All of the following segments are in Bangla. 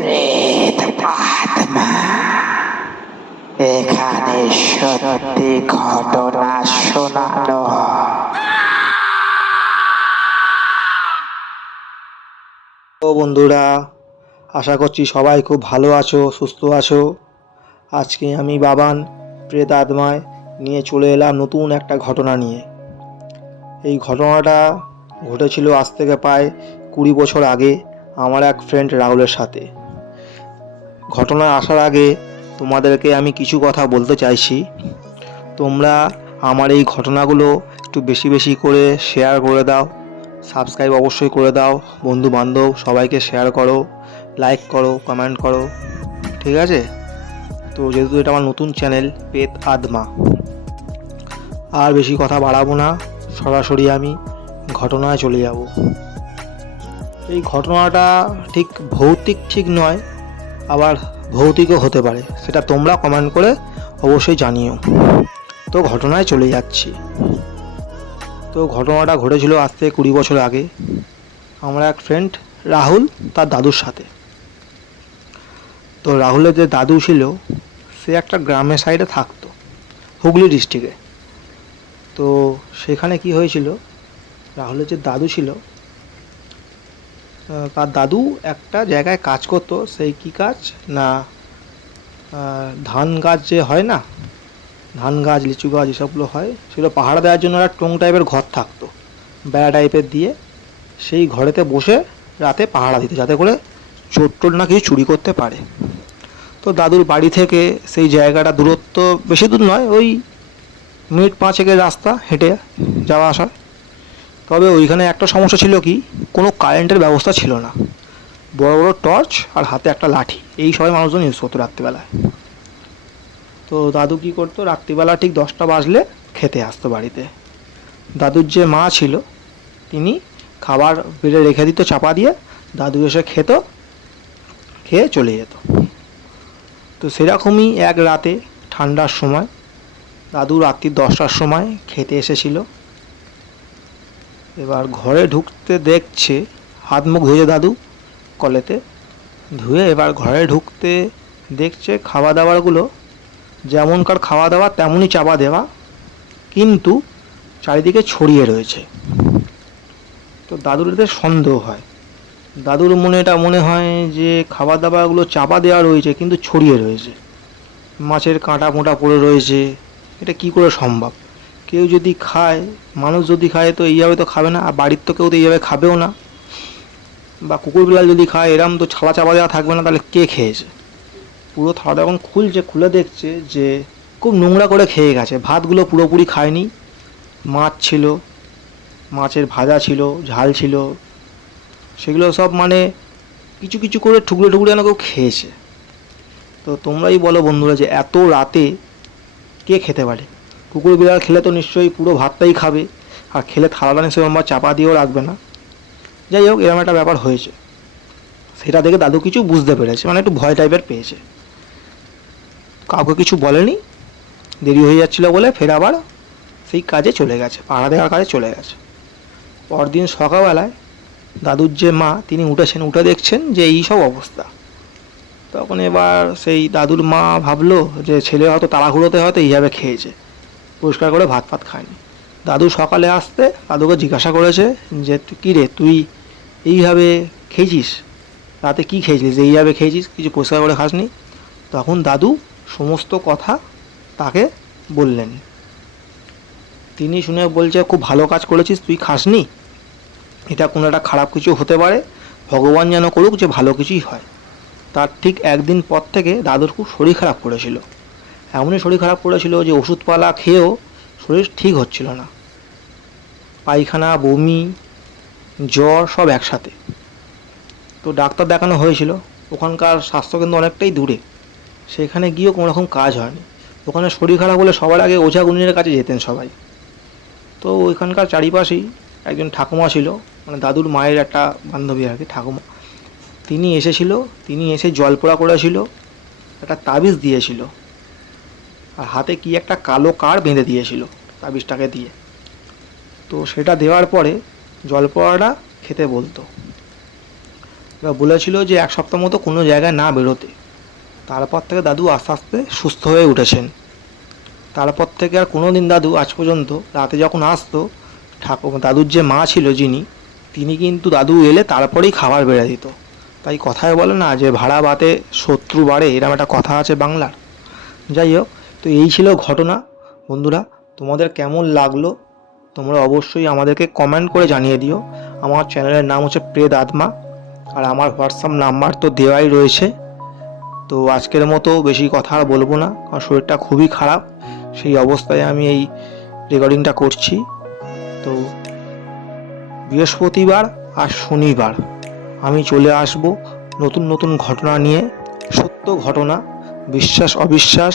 প্রেত আত্মা এখানে সত্যি ঘটনা শোনানো। তো বন্ধুরা, আশা করছি সবাই খুব ভালো আছো, সুস্থ আছো। আজকে আমি বাবান প্রেত আত্মায় নিয়ে চলে এলাম নতুন একটা ঘটনা নিয়ে। এই ঘটনাটা ঘটেছিল আজ থেকে প্রায় 20 বছর আগে আমার এক ফ্রেন্ড রাহুলের সাথে। ঘটনা আসার আগে তোমাদেরকে আমি কিছু কথা বলতে চাইছি। তোমরা আমার এই ঘটনাগুলো একটু বেশি বেশি করে শেয়ার করে দাও, সাবস্ক্রাইব অবশ্যই করে দাও, বন্ধু বান্ধব সবাইকে শেয়ার করো, লাইক করো, কমেন্ট করো, ঠিক আছে? তো যেহেতু এটা আমার নতুন চ্যানেল প্রেত আত্মা, আর বেশি কথা বাড়াবো না, সরাসরি আমি ঘটনায় চলে যাব। এই ঘটনাটা ঠিক ভৌতিক ঠিক নয়, আবার ভৌতিকও হতে পারে, সেটা তোমরা কমেন্ট করে অবশ্যই জানিও। তো ঘটনায় চলে যাচ্ছি। তো ঘটনাটা ঘটেছিল আজ থেকে 20 বছর আগে আমার এক ফ্রেন্ড রাহুল তার দাদুর সাথে। তো রাহুলের যে দাদু ছিল সে একটা গ্রামের সাইডে থাকতো, হুগলি ডিস্ট্রিক্টে। তো সেখানে কি হয়েছিল, রাহুলের যে দাদু ছিল তার দাদু একটা জায়গায় কাজ করতো। সেই কি কাজ না, ধান গাছ যে হয় না, ধান গাছ, লিচু গাছ এসবগুলো হয়, সেগুলো পাহারা দেওয়ার জন্য একটা টং টাইপের ঘর থাকতো, বেড়া টাইপের দিয়ে। সেই ঘরেতে বসে রাতে পাহারা দিত, যাতে করে চোর টোর না কিছু চুরি করতে পারে। তো দাদুর বাড়ি থেকে সেই জায়গাটা দূরত্ব বেশি দূর নয়, ওই মিনিট 5 রাস্তা হেঁটে যাওয়া আসা। তবে ওইখানে একটা সমস্যা ছিল কি, কোনো কারেন্টের ব্যবস্থা ছিল না। বড় বড় টর্চ আর হাতে একটা লাঠি, এই সবাই মানুষজন ইউজ করতো রাত্রিবেলায়। তো দাদু কী করতো, রাত্রিবেলা ঠিক 10টা বাজলে খেতে আসতো বাড়িতে। দাদুর যে মা ছিল তিনি খাবার বেড়ে রেখে দিত চাপা দিয়ে, দাদু এসে খেত, খেয়ে চলে যেত। তো সেরকমই এক রাতে ঠান্ডার সময় দাদু রাত্রি 10টার সময় খেতে এসেছিল। এবার ঘরে ঢুকতে দেখছে, হাত মুখ ধুয়ে দাদু কলেতে ধুয়ে, এবার ঘরে ঢুকতে দেখছে খাওয়া দাওয়ারগুলো যেমনকার খাওয়া দাওয়া তেমনই চাপা দেওয়া, কিন্তু চারিদিকে ছড়িয়ে রয়েছে। তো দাদুর এতে সন্দেহ হয়, দাদুর মনে হয় যে খাবার দাবারগুলো চাপা দেওয়া রয়েছে কিন্তু ছড়িয়ে রয়েছে, মাছের কাঁটা মোটা পড়ে রয়েছে, এটা কি করে সম্ভব? কেউ যদি খায়, মানুষ যদি খায় তো এইভাবে তো খাবে না, আর বাড়ির তো কেউ তো এইভাবে খাবেও না। বা কুকুর বিড়াল যদি খায় এরম তো ছালা চাপা দেওয়া থাকবে না, তাহলে কে খেয়েছে? পুরো থালাটা যখন খুলছে, খুলে দেখছে যে খুব নোংরা করে খেয়ে গেছে। ভাতগুলো পুরোপুরি খায়নি, মাছ ছিল, মাছের ভাজা ছিল, ঝাল ছিল, সেগুলো সব মানে কিছু কিছু করে ঠুকরে ঠুকরে যেন কেউ খেয়েছে। তো তোমরাই বলো বন্ধুরা, যে এত রাতে কে খেতে পারে? কুকুর বিড়াল খেলে তো নিশ্চয়ই পুরো ভাতটাই খাবে, আর খেলে থালাটা নিশ্চয়ই আমরা চাপা দিয়েও রাখবে না। যাই হোক, এরকম একটা ব্যাপার হয়েছে। সেটা দেখে দাদু কিছু বুঝতে পেরেছে, মানে একটু ভয় টাইপের পেয়েছে। কাউকে কিছু বলেনি, দেরি হয়ে যাচ্ছিলো বলে ফের আবার সেই কাজে চলে গেছে, পাহারা দেওয়ার কাজে চলে গেছে। পরদিন সকালবেলায় দাদুর যে মা তিনি উঠেছেন, উঠে দেখছেন যে এই সব অবস্থা। তখন এবার সেই দাদুর মা ভাবলো যে ছেলে হয়তো তাড়াহুড়োতে হয়তো এইভাবে খেয়েছে, পরিষ্কার করে ভাত ফাত খায়নি। দাদু সকালে আসতে দাদুকে জিজ্ঞাসা করেছে যে কী রে, তুই এইভাবে খেয়েছিস, রাতে কী খেয়েছিস, এইভাবে খেয়েছিস, কিছু পরিষ্কার করে খাসনি? তখন দাদু সমস্ত কথা তাকে বললেন। তিনি শুনে বলছে, খুব ভালো কাজ করেছিস, তুই খাসনি, এটা কোনো একটা খারাপ কিছু হতে পারে, ভগবান যেন করুক যে ভালো কিছুই হয়। তার ঠিক একদিন পর থেকে দাদুর খুব শরীর খারাপ করেছিল, এমনই শরীর খারাপ করেছিল যে ওষুধপালা খেয়েও শরীর ঠিক হচ্ছিল না, পায়খানা, বমি, জ্বর সব একসাথে। তো ডাক্তার দেখানো হয়েছিল, ওখানকার স্বাস্থ্যকেন্দ্র অনেকটাই দূরে, সেখানে গিয়েও কোনো রকম কাজ হয়নি। ওখানে শরীর খারাপ হলে সবার আগে ওঝা গুনিনের কাছে যেতেন সবাই। তো ওইখানকার চারিপাশেই একজন ঠাকুমা ছিল, মানে দাদুর মায়ের একটা বান্ধবী আর কি, ঠাকুমা। তিনি এসেছিল, তিনি এসে জল পোড়া করেছিল, একটা তাবিজ দিয়েছিল, আর হাতে কি একটা কালো কার্ড বেঁধে দিয়েছিল তাবিজটাকে দিয়ে। তো সেটা দেওয়ার পরে জল পোড়াটা খেতে বলতো। এবার বলেছিল যে 1 সপ্তাহ মতো কোনো জায়গায় না বেরোতে। তারপর থেকে দাদু আস্তে আস্তে সুস্থ হয়ে উঠেছেন। তারপর থেকে আর কোনো দিন দাদু আজ পর্যন্ত রাতে যখন আসতো, দাদুর যে মা ছিল যিনি, তিনি কিন্তু দাদু এলে তারপরেই খাবার বেড়ে দিত। তাই কথায় বলে না যে ভাড়া বাতে শত্রু বাড়ে, এরকম একটা কথা আছে বাংলার। যাই হোক, তো এই ছিল ঘটনা। বন্ধুরা, তোমাদের কেমন লাগলো তোমরা অবশ্যই আমাদেরকে কমেন্ট করে জানিয়ে দিও। আমার চ্যানেলের নাম হচ্ছে প্রেত আত্মা, আর আমার হোয়াটসঅ্যাপ নাম্বার তো দেওয়াই রয়েছে। তো আজকের মতো বেশি কথা আর বলবো না, আমার শরীরটা খুবই খারাপ, সেই অবস্থায় আমি এই রেকর্ডিংটা করছি। তো বৃহস্পতিবার আর শনিবার আমি চলে আসব নতুন নতুন ঘটনা নিয়ে। সত্য ঘটনা, বিশ্বাস অবিশ্বাস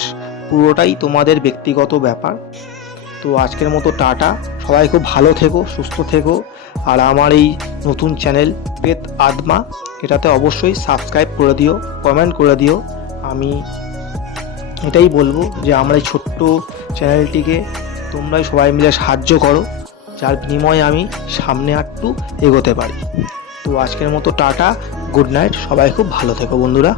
পুরোটাই তোমাদের ব্যক্তিগত ব্যাপার। তো আজকের মতো টাটা, সবাই খুব ভালো থেকো, সুস্থ থেকো। আর আমার এই নতুন চ্যানেল প্রেত আত্মা, এটাতে অবশ্যই সাবস্ক্রাইব করে দিও, কমেন্ট করে দিও। আমি এটাই বলবো যে আমার এই ছোট্ট চ্যানেলটিকে তোমরাই সবাই মিলে সাহায্য করো, যার বিনিময়ে আমি সামনে একটু এগোতে পারি। তো আজকের মতো টাটা, গুড নাইট, সবাই খুব ভালো থেকো বন্ধুরা।